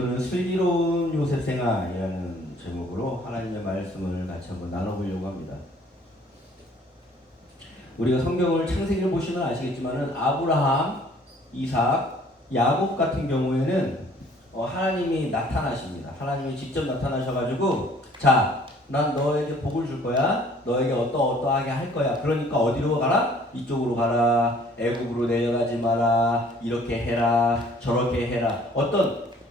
오늘은 슬기로운 요셉 생활이라는 제목으로 하나님의 말씀을 같이 한번 나눠보려고 합니다. 우리가 성경을 창세기를 보시면 아시겠지만은 아브라함, 이삭, 야곱 같은 경우에는 하나님이 나타나십니다. 하나님이 직접 나타나셔가지고 자, 난 너에게 복을 줄 거야. 너에게 어떠하게 할 거야. 그러니까 어디로 가라? 이쪽으로 가라. 애굽으로 내려가지 마라. 이렇게 해라. 저렇게 해라.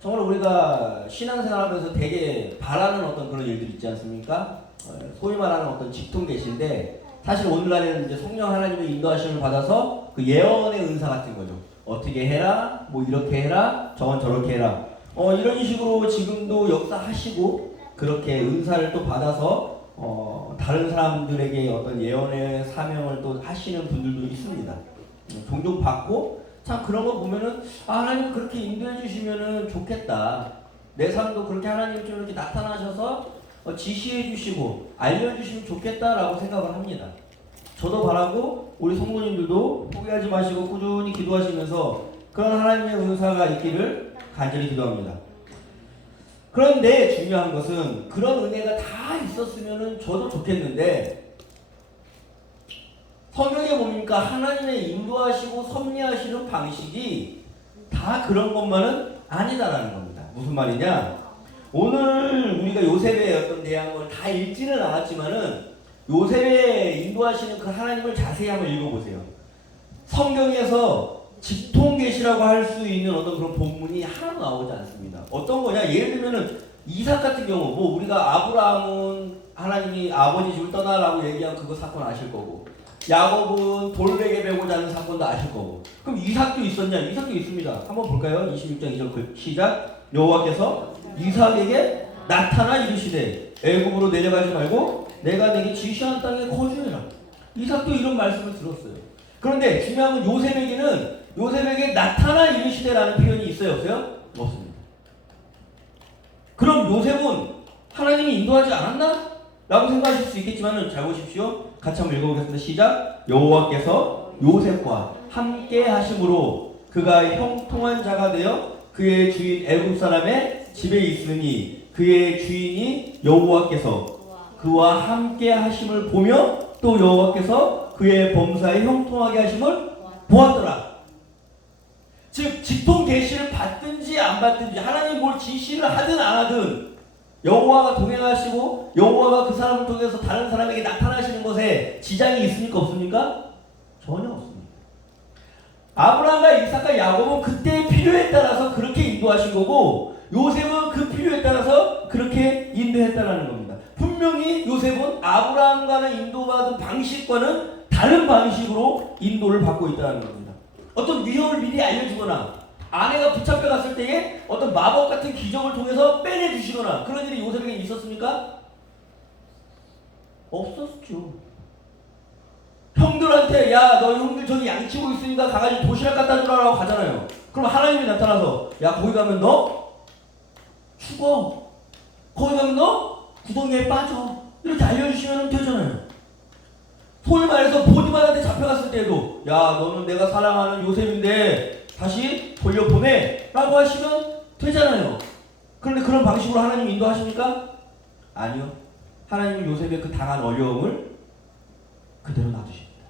정말 우리가 신앙생활하면서 되게 바라는 그런 일들 있지 않습니까? 소위 말하는 직통 계시인데 사실 오늘날에는 이제 성령 하나님의 인도하심을 받아서 그 예언의 은사 같은 거죠. 어떻게 해라. 뭐 이렇게 해라. 저건 저렇게 해라. 이런 식으로 지금도 역사하시고 그렇게 은사를 또 받아서 다른 사람들에게 예언의 사명을 또 하시는 분들도 있습니다. 종종 받고 참 그런 거 보면은 하나님 그렇게 인도해 주시면은 좋겠다. 내 삶도 그렇게 하나님 좀 이렇게 나타나셔서 지시해 주시고 알려 주시면 좋겠다라고 생각을 합니다. 저도 바라고 우리 성도님들도 포기하지 마시고 꾸준히 기도하시면서 그런 하나님의 은사가 있기를 간절히 기도합니다. 그런데 중요한 것은 그런 은혜가 다 있었으면 저도 좋겠는데 성경에 보니까 하나님의 인도하시고 섭리하시는 방식이 다 그런 것만은 아니다라는 겁니다. 무슨 말이냐? 오늘 우리가 요셉의 내용을 다 읽지는 않았지만은 요셉의 인도하시는 그 하나님을 자세히 한번 읽어보세요. 성경에서 직통계시라고 할 수 있는 그런 본문이 하나도 나오지 않습니다. 어떤 거냐? 예를 들면은 이삭 같은 경우, 우리가 아브라함은 하나님이 아버지 집을 떠나라고 얘기한 그거 사건 아실 거고, 야곱은 돌베개 베고 자는 사건도 아실 거고, 그럼 이삭도 있었냐? 이삭도 있습니다. 한번 볼까요? 26장 2절 시작. 여호와께서 이삭에게 나타나 이르시되 애굽으로 내려가지 말고 내가 내게 지시한 땅에 거주해라. 이삭도 이런 말씀을 들었어요. 그런데 중요한 건 요셉에게 나타나 이르시되라는 표현이 있어요, 없어요? 없습니다. 그럼 요셉은 하나님이 인도하지 않았나? 라고 생각하실 수 있겠지만 잘 보십시오. 같이 한번 읽어보겠습니다. 시작. 여호와께서 요셉과 함께 하심으로 그가 형통한 자가 되어 그의 주인 애굽 사람의 집에 있으니 그의 주인이 여호와께서 그와 함께 하심을 보며 또 여호와께서 그의 범사에 형통하게 하심을 보았더라. 즉 직통 계시를 받든지 안 받든지 하나님 뭘 지시를 하든 안 하든 여호와가 동행하시고 여호와가 그 사람을 통해서 다른 사람에게 나타나시는 것에 지장이 있습니까? 없습니까? 전혀 없습니다. 아브라함과 이삭과 야곱은 그때의 필요에 따라서 그렇게 인도하신 거고 요셉은 그 필요에 따라서 그렇게 인도했다는 겁니다. 분명히 요셉은 아브라함과는 인도받은 방식과는 다른 방식으로 인도를 받고 있다는 겁니다. 어떤 위험을 미리 알려주거나 아내가 붙잡혀갔을 때에 마법 같은 기적을 통해서 빼내주시거나 그런 일이 요셉에게 있었습니까? 없었죠. 형들한테 야 너 형들 저기 양치고 있으니까 가가지고 도시락 갖다 주라고 가잖아요. 그럼 하나님이 나타나서 야 거기 가면 너 죽어. 거기 가면 너 구덩이에 빠져. 이렇게 알려주시면 되잖아요. 소위 말해서 보디발한테 잡혀갔을 때도 야 너는 내가 사랑하는 요셉인데 다시 돌려보내 라고 하시면 되잖아요. 그런데 그런 방식으로 하나님 인도하십니까? 아니요. 하나님은 요셉의 그 당한 어려움을 그대로 놔두십니다.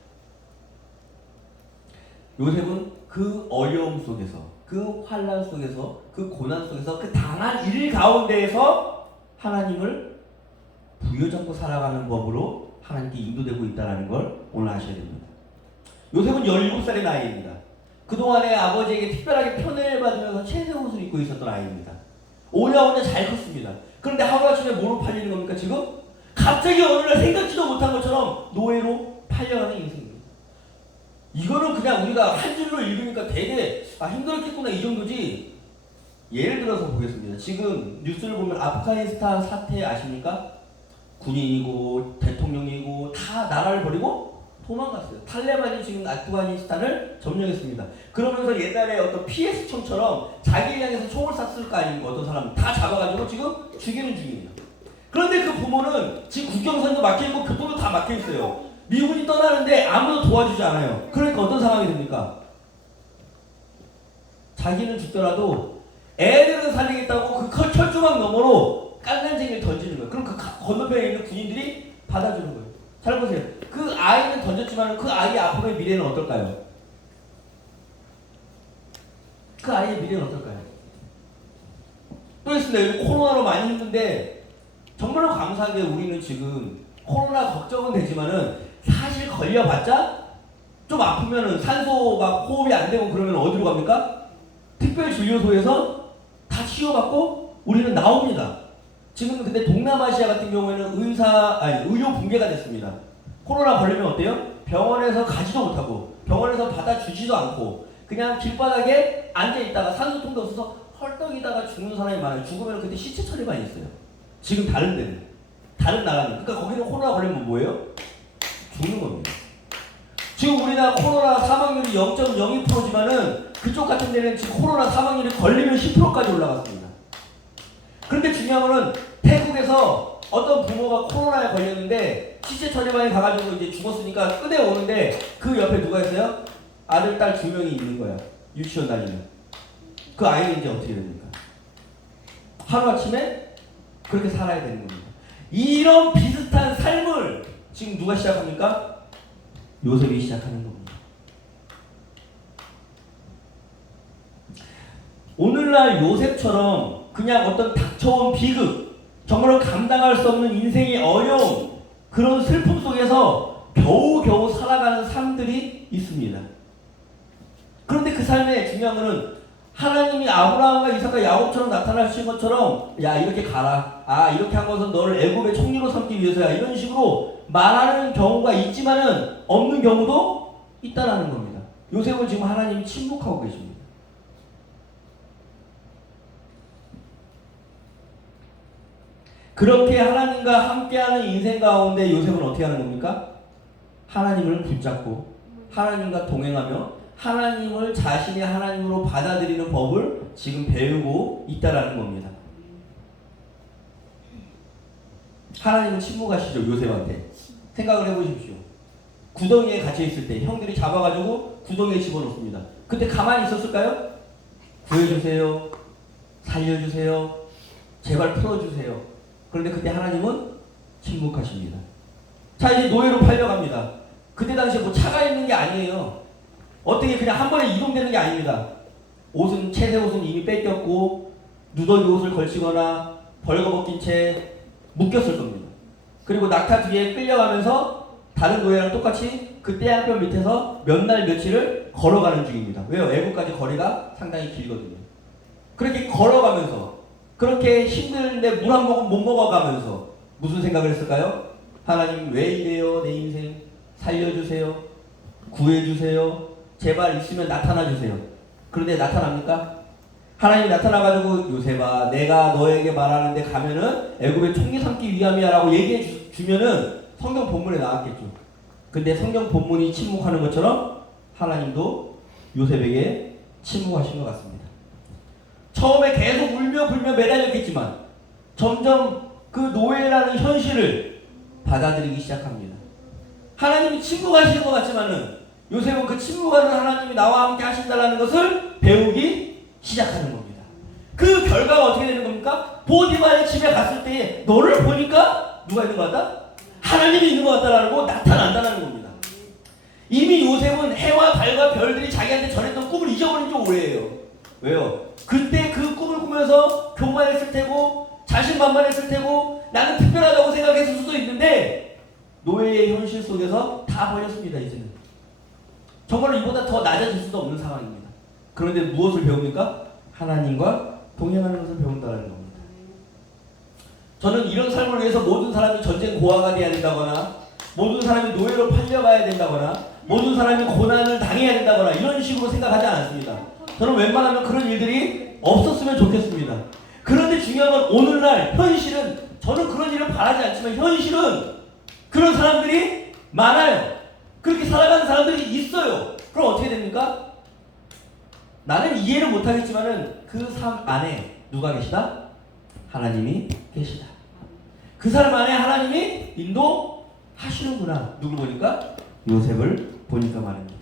요셉은 그 어려움 속에서 그 환난 속에서 그 고난 속에서 그 당한 일 가운데에서 하나님을 부여잡고 살아가는 법으로 하나님께 인도되고 있다는 걸 오늘 아셔야 됩니다. 요셉은 17살의 나이입니다. 그동안에 아버지에게 특별하게 편애를 받으면서 채색 옷을 입고 있었던 아이입니다. 오냐오냐 잘 컸습니다. 그런데 하루아침에 뭐로 팔리는 겁니까 지금? 갑자기 어느 날 생각지도 못한 것처럼 노예로 팔려가는 인생입니다. 이거는 그냥 우리가 한 줄로 읽으니까 되게 힘들었겠구나 이 정도지. 예를 들어서 보겠습니다. 지금 뉴스를 보면 아프가니스탄 사태 아십니까? 군인이고 대통령이고 다 나라를 버리고 도망갔어요. 탈레반이 지금 아프가니스탄을 점령했습니다. 그러면서 옛날에 PS총처럼 자기를 향해서 총을 쐈을 거 아닙니까? 어떤 사람 다 잡아가지고 지금 죽이는 중입니다. 그런데 그 부모는 지금 국경선도 막혀있고 교통도 다 막혀있어요. 미군이 떠나는데 아무도 도와주지 않아요. 그러니까 어떤 상황이 됩니까? 자기는 죽더라도 애들은 살리겠다고 너머로 깐난쟁이를 던지는 거예요. 그럼 그 건너편에 있는 군인들이 받아주는 거예요. 잘 보세요. 그 아이는 던졌지만 그 아이의 앞으로의 미래는 어떨까요? 그 아이의 미래는 어떨까요? 또 있습니다. 여기 코로나로 많이 힘든데 정말로 감사하게 우리는 지금 코로나 걱정은 되지만은 사실 걸려봤자 좀 아프면은 산소 막 호흡이 안 되고 그러면 어디로 갑니까? 특별진료소에서 다 치료받고 우리는 나옵니다. 지금 근데 동남아시아 같은 경우에는 의료 붕괴가 됐습니다. 코로나 걸리면 어때요? 병원에서 가지도 못하고 병원에서 받아주지도 않고 그냥 길바닥에 앉아있다가 산소통도 없어서 헐떡이다가 죽는 사람이 많아요. 죽으면 그때 시체 처리만 있어요. 지금 다른 데는. 다른 나라는. 그러니까 거기는 코로나 걸리면 뭐예요? 죽는 겁니다. 지금 우리나라 코로나 사망률이 0.02%지만은 그쪽 같은 데는 지금 코로나 사망률이 걸리면 10%까지 올라갔습니다. 그런데 중요한 거는 태국에서 어떤 부모가 코로나에 걸렸는데 시체 처리반에 가가지고 이제 죽었으니까 끄대 오는데 그 옆에 누가 있어요? 아들, 딸 2명이 있는 거야. 유치원 다니는. 그 아이는 이제 어떻게 됩니까? 하루아침에 그렇게 살아야 되는 겁니다. 이런 비슷한 삶을 지금 누가 시작합니까? 요셉이 시작하는 겁니다. 오늘날 요셉처럼 그냥 어떤 닥쳐온 비극, 정말로 감당할 수 없는 인생의 어려움, 그런 슬픔 속에서 겨우겨우 살아가는 삶들이 있습니다. 그런데 그 삶의 중요한 것은 하나님이 아브라함과 이삭과 야곱처럼 나타나신 것처럼 야 이렇게 가라, 아 이렇게 한 것은 너를 애굽의 총리로 삼기 위해서야, 이런 식으로 말하는 경우가 있지만은 없는 경우도 있다라는 겁니다. 요셉은 지금 하나님이 침묵하고 계십니다. 그렇게 하나님과 함께하는 인생 가운데 요셉은 어떻게 하는 겁니까? 하나님을 붙잡고 하나님과 동행하며 하나님을 자신의 하나님으로 받아들이는 법을 지금 배우고 있다라는 겁니다. 하나님은 침묵하시죠. 요셉한테. 생각을 해보십시오. 구덩이에 갇혀있을 때 형들이 잡아가지고 구덩이에 집어넣습니다. 그때 가만히 있었을까요? 구해주세요. 살려주세요. 제발 풀어주세요. 그런데 그때 하나님은 침묵하십니다. 자, 이제 노예로 팔려갑니다. 그때 당시에 뭐 차가 있는 게 아니에요. 어떻게 그냥 한 번에 이동되는 게 아닙니다. 옷은, 채새 옷은 이미 뺏겼고 누더기 옷을 걸치거나 벌거벗긴 채 묶였을 겁니다. 그리고 낙타 뒤에 끌려가면서 다른 노예랑 똑같이 그 떼양볕 밑에서 몇 날 며칠을 걸어가는 중입니다. 왜요? 애국까지 거리가 상당히 길거든요. 그렇게 걸어가면서 그렇게 힘든데 물 한 모금 못 먹어가면서 무슨 생각을 했을까요? 하나님 왜 이래요? 내 인생 살려주세요. 구해주세요. 제발 있으면 나타나주세요. 그런데 나타납니까? 하나님이 나타나가지고 요셉아 내가 너에게 말하는데 가면은 애굽의 총리 삼기 위함이야 라고 얘기해 주면은 성경 본문에 나왔겠죠. 근데 성경 본문이 침묵하는 것처럼 하나님도 요셉에게 침묵하신 것 같습니다. 처음에 계속 울며 불며 매달렸겠지만 점점 그 노예라는 현실을 받아들이기 시작합니다. 하나님이 침묵하시는 것 같지만은 요셉은 그 침묵하는 하나님이 나와 함께 하신다는 것을 배우기 시작하는 겁니다. 그 결과가 어떻게 되는 겁니까? 보디발의 집에 갔을 때 너를 보니까 누가 있는 것 같다? 하나님이 있는 것 같다라고 나타난다는 겁니다. 이미 요셉은 해와 달과 별들이 자기한테 전했던 꿈을 잊어버린 지 오래예요. 왜요? 그때 그 꿈을 꾸면서 교만했을 테고 자신만만했을 테고 나는 특별하다고 생각했을 수도 있는데 노예의 현실 속에서 다 버렸습니다. 이제는 정말로 이보다 더 낮아질 수도 없는 상황입니다. 그런데 무엇을 배웁니까? 하나님과 동행하는 것을 배운다는 겁니다. 저는 이런 삶을 위해서 모든 사람이 전쟁 고아가 되어야 된다거나 모든 사람이 노예로 팔려가야 된다거나 모든 사람이 고난을 당해야 된다거나 이런 식으로 생각하지 않습니다. 저는 웬만하면 그런 일들이 없었으면 좋겠습니다. 그런데 중요한 건 오늘날 현실은 저는 그런 일을 바라지 않지만 현실은 그런 사람들이 많아요. 그렇게 살아가는 사람들이 있어요. 그럼 어떻게 됩니까? 나는 이해를 못하겠지만은 그 삶 안에 누가 계시다? 하나님이 계시다. 그 사람 안에 하나님이 인도하시는구나. 누굴 보니까? 요셉을 보니까 말입니다.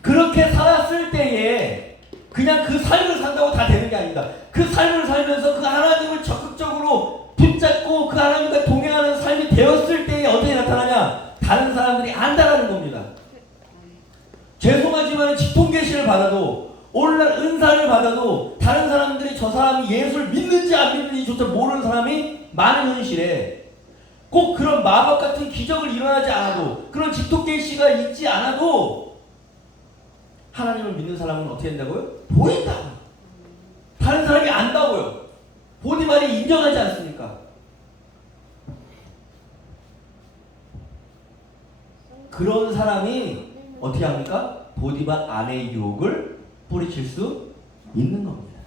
그렇게 살았을 때에 그냥 그 삶을 산다고 다 되는 게 아닙니다. 그 삶을 살면서 그 하나님을 적극적으로 붙잡고 그 하나님과 동행하는 삶이 되었을 때에 어떻게 나타나냐? 다른 사람들이 안다라는 겁니다. 죄송하지만 직통 계시를 받아도 오늘날 은사를 받아도 다른 사람들이 저 사람이 예수를 믿는지 안 믿는지조차 모르는 사람이 많은 현실에 꼭 그런 마법 같은 기적을 일어나지 않아도 그런 직통 계시가 있지 않아도 하나님을 믿는 사람은 어떻게 된다고요? 보인다고요. 다른 사람이 안다고요. 보디발이 인정하지 않습니까? 그런 사람이 어떻게 합니까? 보디발 안의 유혹을 뿌리칠 수 있는 겁니다.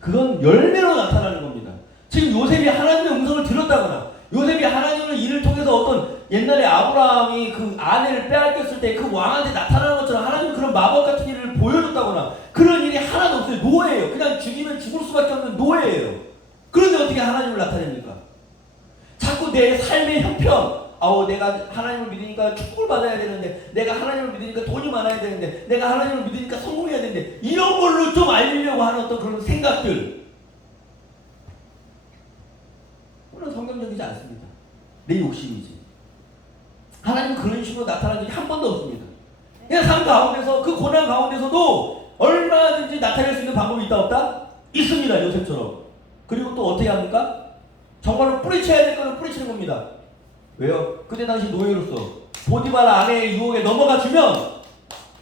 그건 열매로 나타나는 겁니다. 지금 요셉이 하나님의 음성을 들었다거나 요셉이 하나님을 이를 통해서 어떤 옛날에 아브라함이 그 아내를 빼앗겼을 때 그 왕한테 나타나는 것처럼 하나님이 그런 마법 같은 일을 보여줬다거나 그런 일이 하나도 없어요. 노예예요. 그냥 죽이면 죽을 수밖에 없는 노예예요. 그런데 어떻게 하나님을 나타냅니까? 자꾸 내 삶의 형편, 내가 하나님을 믿으니까 축복을 받아야 되는데, 내가 하나님을 믿으니까 돈이 많아야 되는데, 내가 하나님을 믿으니까 성공해야 되는데, 이런 걸로 좀 알리려고 하는 어떤 그런 생각들, 물론 성경적이지 않습니다. 내 욕심이지. 하나님은 그런 식으로 나타난 적이 한 번도 없습니다. 그냥 삶 가운데서, 그 고난 가운데서도 얼마든지 나타낼 수 있는 방법이 있다 없다? 있습니다. 요셉처럼. 그리고 또 어떻게 합니까? 정말로 뿌리쳐야 될 거는 뿌리치는 겁니다. 왜요? 그때 당시 노예로서 보디발 아내의 유혹에 넘어가 주면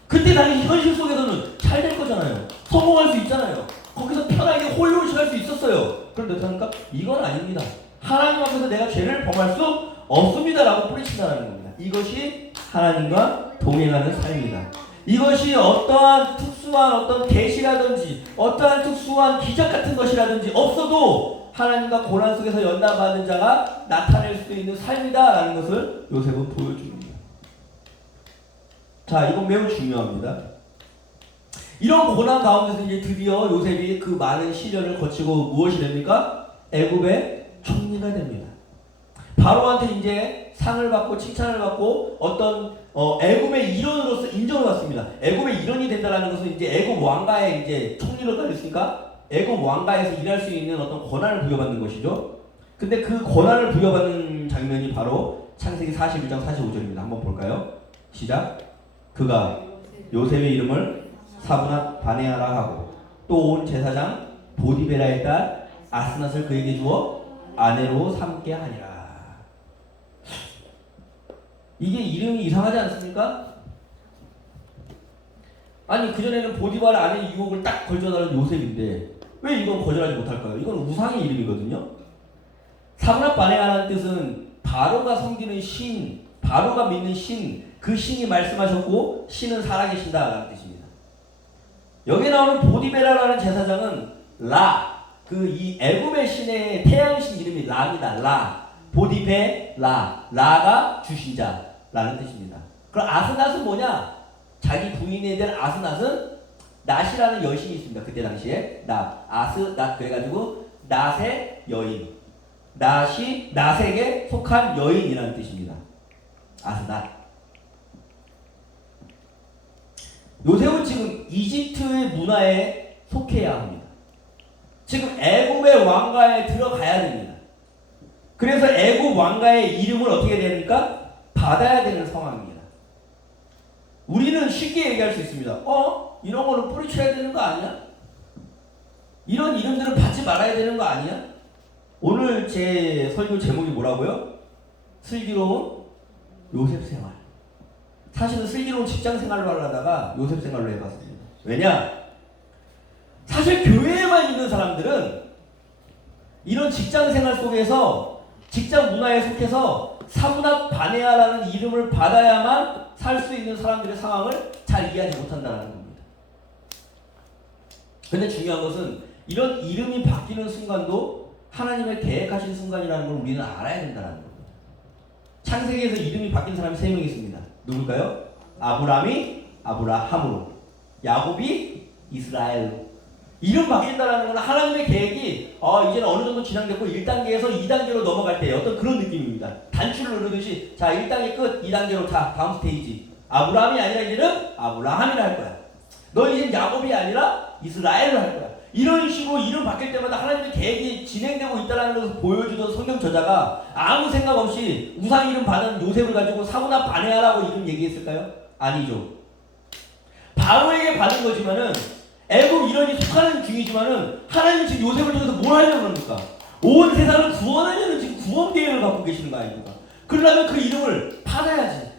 그때 당시 현실 속에서는 잘 될 거잖아요. 성공할 수 있잖아요. 거기서 편하게 홀로실 수 있었어요. 그런데 어떻게 합니까? 이건 아닙니다. 하나님 앞에서 내가 죄를 범할 수 없습니다 라고 뿌리친다는 겁니다. 이것이 하나님과 동행하는 삶이다. 이것이 어떠한 특수한 어떤 계시라든지 어떠한 특수한 기적 같은 것이라든지 없어도 하나님과 고난 속에서 연단받은 자가 나타낼 수 있는 삶이다라는 것을 요셉은 보여줍니다. 자, 이건 매우 중요합니다. 이런 고난 가운데서 이제 드디어 요셉이 그 많은 시련을 거치고 무엇이 됩니까? 애굽의 총리가 됩니다. 바로한테 이제 상을 받고 칭찬을 받고 어떤 애굽의 일원으로서 인정을 받습니다. 애굽의 일원이 된다라는 것은 이제 애굽 왕가의 이제 총리로 달렸으니까 애굽 왕가에서 일할 수 있는 어떤 권한을 부여받는 것이죠. 근데 그 권한을 부여받는 장면이 바로 창세기 41장 45절입니다. 한번 볼까요? 시작. 그가 요셉의 이름을 사브낫 바네아라 하고 또 온 제사장 보디베라의 딸 아스낫을 그에게 주어 아내로 삼게 하니라. 이게 이름이 이상하지 않습니까? 아니 그전에는 보디발 아내 유혹을 딱 걸쳐달라는 요셉인데 왜 이건 거절하지 못할까요? 이건 우상의 이름이거든요. 사브낫 바네아라는 뜻은 바로가 섬기는 신, 바로가 믿는 신, 그 신이 말씀하셨고 신은 살아계신다라는 뜻입니다. 여기 나오는 보디베라라는 제사장은 라, 그 이 애굽의 신의 태양신 이름이 라입니다. 라, 보디베 라, 라가 주신자라는 뜻입니다. 그럼 아스낫은 뭐냐? 자기 부인에 대한 아스낫은 낫이라는 여신이 있습니다. 그때 당시에 낫 그래가지고 낫의 여인, 낫에게 속한 여인이라는 뜻입니다. 아스낫. 요셉은 지금 이집트의 문화에 속해야 합니다. 지금 애굽의 왕가에 들어가야 됩니다. 그래서 애굽 왕가의 이름을 어떻게 해야 됩니까? 받아야 되는 상황입니다. 우리는 쉽게 얘기할 수 있습니다. 이런 거는 뿌리쳐야 되는 거 아니야? 이런 이름들은 받지 말아야 되는 거 아니야? 오늘 제 설교 제목이 뭐라고요? 슬기로운 요셉 생활. 사실은 슬기로운 직장 생활로 하려다가 요셉 생활로 해봤습니다. 왜냐? 사실 교회에만 있는 사람들은 이런 직장 생활 속에서 직장 문화에 속해서 사브낫 바네아라는 이름을 받아야만 살 수 있는 사람들의 상황을 잘 이해하지 못한다는 겁니다. 근데 중요한 것은 이런 이름이 바뀌는 순간도 하나님의 계획하신 순간이라는 걸 우리는 알아야 된다는 겁니다. 창세기에서 이름이 바뀐 사람이 3명 있습니다. 누굴까요? 아브람이 아브라함으로, 야곱이 이스라엘로. 이름 바뀐다는 건 하나님의 계획이 이제는 어느 정도 진행됐고 1단계에서 2단계로 넘어갈 때 어떤 그런 느낌입니다. 단추를 누르듯이 자 1단계 끝, 2단계로 자 다음 스테이지. 아브라함이 아니라 이제는 아브라함이라 할 거야. 너 이제 야곱이 아니라 이스라엘을 할 거야. 이런 식으로 이름 바뀔 때마다 하나님의 계획이 진행되고 있다는 것을 보여주던 성경 저자가 아무 생각 없이 우상 이름 받은 요셉을 가지고 사고나 반해하라고 이름 얘기했을까요? 아니죠. 바로에게 받은 거지만은 애굽 일원이 속하는 중이지만은 하나님은 지금 요셉을 통해서 뭘 하려고 합니까? 온 세상을 구원하려는 지금 구원 계획을 갖고 계시는 거 아닙니까? 그러려면 그 이름을 받아야지.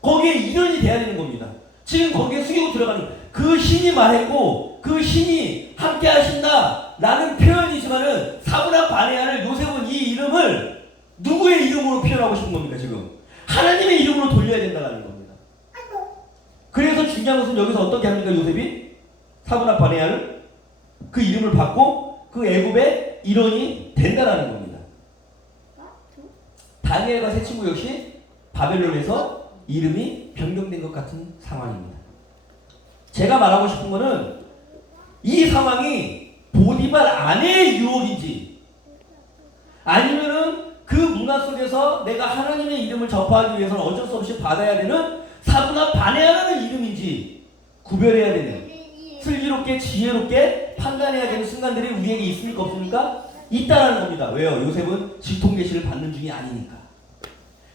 거기에 일원이 돼야 되는 겁니다. 지금 거기에 숙이고 들어가는 그 신이 말했고 그 신이 함께 하신다 라는 표현이지만은 사고나 반해하는 요셉은 이 이름을 누구의 이름으로 표현하고 싶은 겁니까? 지금 하나님의 이름으로 돌려야 된다는 겁니다. 그래서 중요한 것은 여기서 어떻게 합니까? 요셉이 사고나 반해하는 그 이름을 받고 그 애굽의 일원이 된다라는 겁니다. 다니엘과 세 친구 역시 바벨론에서 이름이 변경된 것 같은 상황입니다. 제가 말하고 싶은 거는 이 상황이 보디발 아내의 유혹인지 아니면은 그 문화 속에서 내가 하나님의 이름을 접하기 위해서는 어쩔 수 없이 받아야 되는 사고나 반해하는 이름인지 구별해야 되는 슬기롭게 지혜롭게 판단해야 되는 순간들이 우리에게 있습니까 없습니까? 있다라는 겁니다. 왜요? 요셉은 직통계시를 받는 중이 아니니까.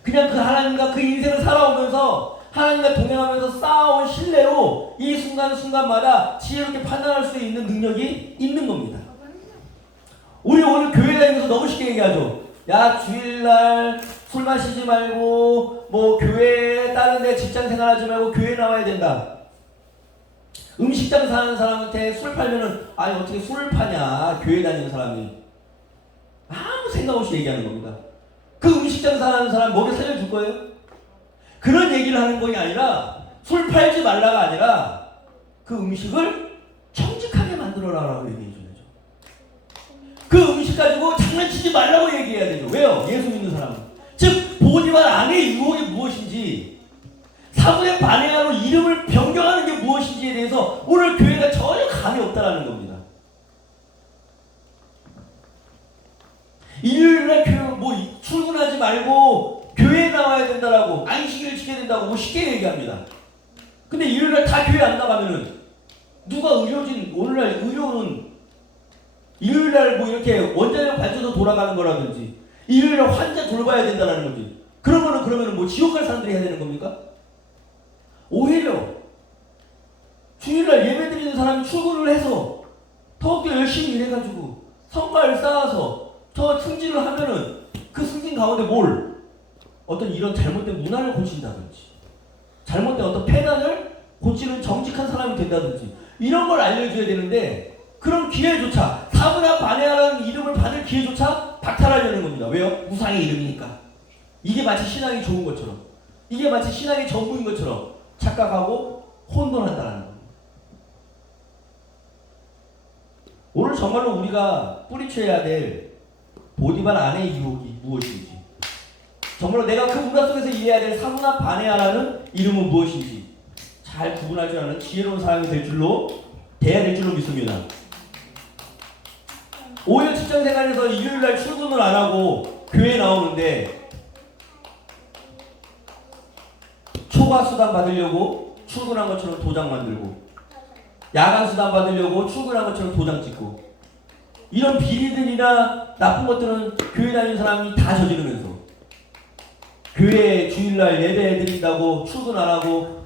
그냥 그 하나님과 그 인생을 살아오면서 하나님과 동행하면서 쌓아온 신뢰로 이 순간순간마다 지혜롭게 판단할 수 있는 능력이 있는 겁니다. 우리 오늘 교회 다니면서 너무 쉽게 얘기하죠. 야, 주일날 술 마시지 말고 뭐 교회에 다른 데 직장 생활하지 말고 교회 나와야 된다. 음식장 사는 사람한테 술 팔면은 아니 어떻게 술을 파냐 교회 다니는 사람이 아무 생각 없이 얘기하는 겁니다. 그 음식장 사는 사람 먹여 살려줄 거예요? 그런 얘기를 하는 것이 아니라 술 팔지 말라가 아니라 그 음식을 정직하게 만들어라라고 얘기해줘야죠. 그 음식 가지고 장난치지 말라고 얘기해야 되죠. 왜요? 예수 믿는 사람은. 즉 보디발 안의 유혹이 무엇인지 사고의 반해하로 이름을 변경하는 게 무엇인지에 대해서 오늘 교회가 전혀 감이 없다라는 겁니다. 일요일날 교회 뭐 출근하지 말고 교회에 나와야 된다라고 안식일을 지켜야 된다고 뭐 쉽게 얘기합니다. 근데 일요일날 다 교회 안 나가면은 누가 의료진 오늘날 의료는 일요일날 뭐 이렇게 원자력 발전소 돌아가는 거라든지 일요일날 환자 돌봐야 된다라는 건지 그러면은 뭐 지옥 갈 사람들이 해야 되는 겁니까? 오히려 주일날 예배 드리는 사람이 출근을 해서 더욱더 열심히 일해가지고 성과를 쌓아서 더 승진을 하면은 그 승진 가운데 뭘 어떤 이런 잘못된 문화를 고친다든지 잘못된 어떤 폐단을 고치는 정직한 사람이 된다든지 이런 걸 알려줘야 되는데 그런 기회조차 사고나 반해하라는 이름을 받을 기회조차 박탈하려는 겁니다. 왜요? 우상의 이름이니까. 이게 마치 신앙이 좋은 것처럼 이게 마치 신앙의 전부인 것처럼 착각하고 혼돈한다는 겁니다. 오늘 정말로 우리가 뿌리쳐야 될 보디발 안의 유혹이 무엇인지 정말로 내가 그 문화 속에서 이해해야 될 사고나 반해하라는 이름은 무엇인지 잘 구분할 줄 아는 지혜로운 사람이 돼야 될 줄로 믿습니다. 오히려 직장생활에서 일요일날 출근을 안 하고 교회에 나오는데 초과 수당 받으려고 출근한 것처럼 도장 만들고 야간 수당 받으려고 출근한 것처럼 도장 찍고 이런 비리들이나 나쁜 것들은 교회 다니는 사람이 다 저지르면서 교회 주일날 예배 드린다고 출근 안 하고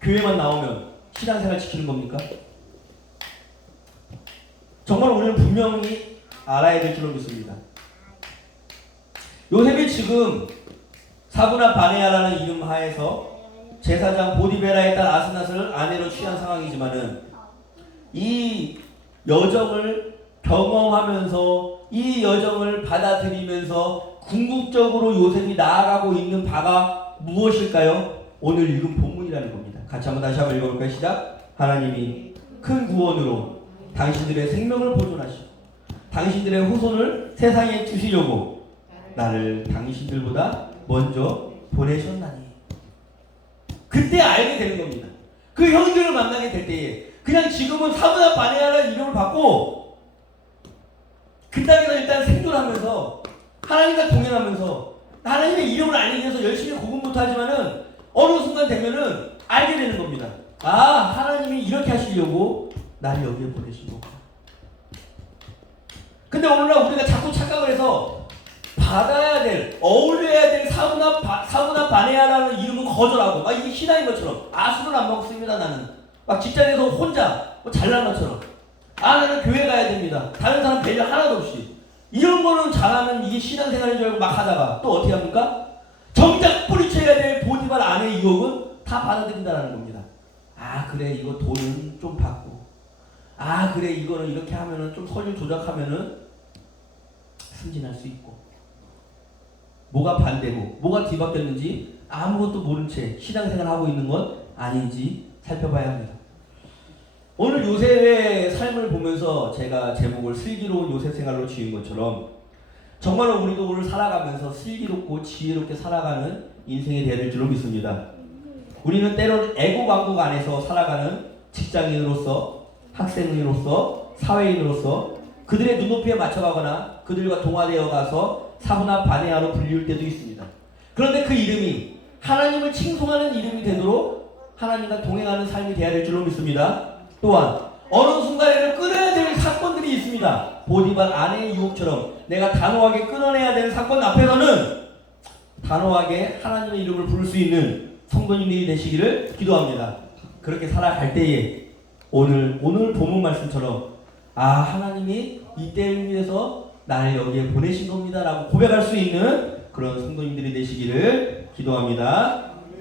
교회만 나오면 신앙생활 지키는 겁니까? 정말 우리는 분명히 알아야 될 줄로 믿습니다. 요셉이 지금 사고나 반해하라는 이름 하에서 제사장 보디베라의 딸 아스낫을 아내로 취한 상황이지만은 이 여정을 경험하면서 이 여정을 받아들이면서 궁극적으로 요셉이 나아가고 있는 바가 무엇일까요? 오늘 읽은 본문이라는 겁니다. 같이 다시 한번 읽어볼까요? 시작. 하나님이 큰 구원으로 당신들의 생명을 보존하시고 당신들의 후손을 세상에 주시려고 나를 당신들보다 먼저 보내셨나니. 그때 알게 되는 겁니다. 그 형들을 만나게 될 때에 그냥 지금은 사고나 반해하라는 이름을 받고 그 땅에서 일단 생존하면서 하나님과 동행하면서 하나님의 이름을 알리기 위해서 열심히 고군분투하지만은 어느 순간 되면은 알게 되는 겁니다. 아, 하나님이 이렇게 하시려고 나를 여기에 보내신 거구나. 근데 오늘날 우리가 자꾸 착각을 해서 받아야 될, 어울려야 될 사구나 바네아라는 이름은 거절하고, 막 이게 신앙인 것처럼, 술은 안 먹습니다 나는. 막 직장에서 혼자 잘난 것처럼, 나는 교회 가야 됩니다. 다른 사람 배려 하나도 없이. 이런 거는 잘하면 이게 신앙생활인 줄 알고 막 하다가 또 어떻게 합니까? 정작 뿌리쳐야 될 보디발 아내의 유혹은 다 받아들인다는 겁니다. 그래 이거 돈은 좀 받고, 그래 이거는 이렇게 하면은 좀 서류 조작하면은 승진할 수 있고, 뭐가 반대고 뭐가 뒤바뀌었는지 아무것도 모른 채 신앙생활 하고 있는 건 아닌지 살펴봐야 합니다. 오늘 요셉의 삶을 보면서 제가 제목을 슬기로운 요셉 생활로 지은 것처럼, 정말로 우리도 오늘 살아가면서 슬기롭고 지혜롭게 살아가는 인생이 되야 될 줄로 믿습니다. 우리는 때론 애고 왕국 안에서 살아가는 직장인으로서, 학생으로서, 사회인으로서 그들의 눈높이에 맞춰가거나 그들과 동화되어 가서 사후나 바네아로 불릴 때도 있습니다. 그런데 그 이름이 하나님을 칭송하는 이름이 되도록 하나님과 동행하는 삶이 되어야 될 줄로 믿습니다. 또한 어느 순간에는 끊어야 될 사건들이 있습니다. 보디발 아내의 유혹처럼 내가 단호하게 끊어내야 되는 사건 앞에서는 단호하게 하나님의 이름을 부를 수 있는 성도님들이 되시기를 기도합니다. 그렇게 살아갈 때에 오늘 본문 말씀처럼 하나님이 이 때를 위해서 나를 여기에 보내신 겁니다 라고 고백할 수 있는 그런 성도님들이 되시기를 기도합니다.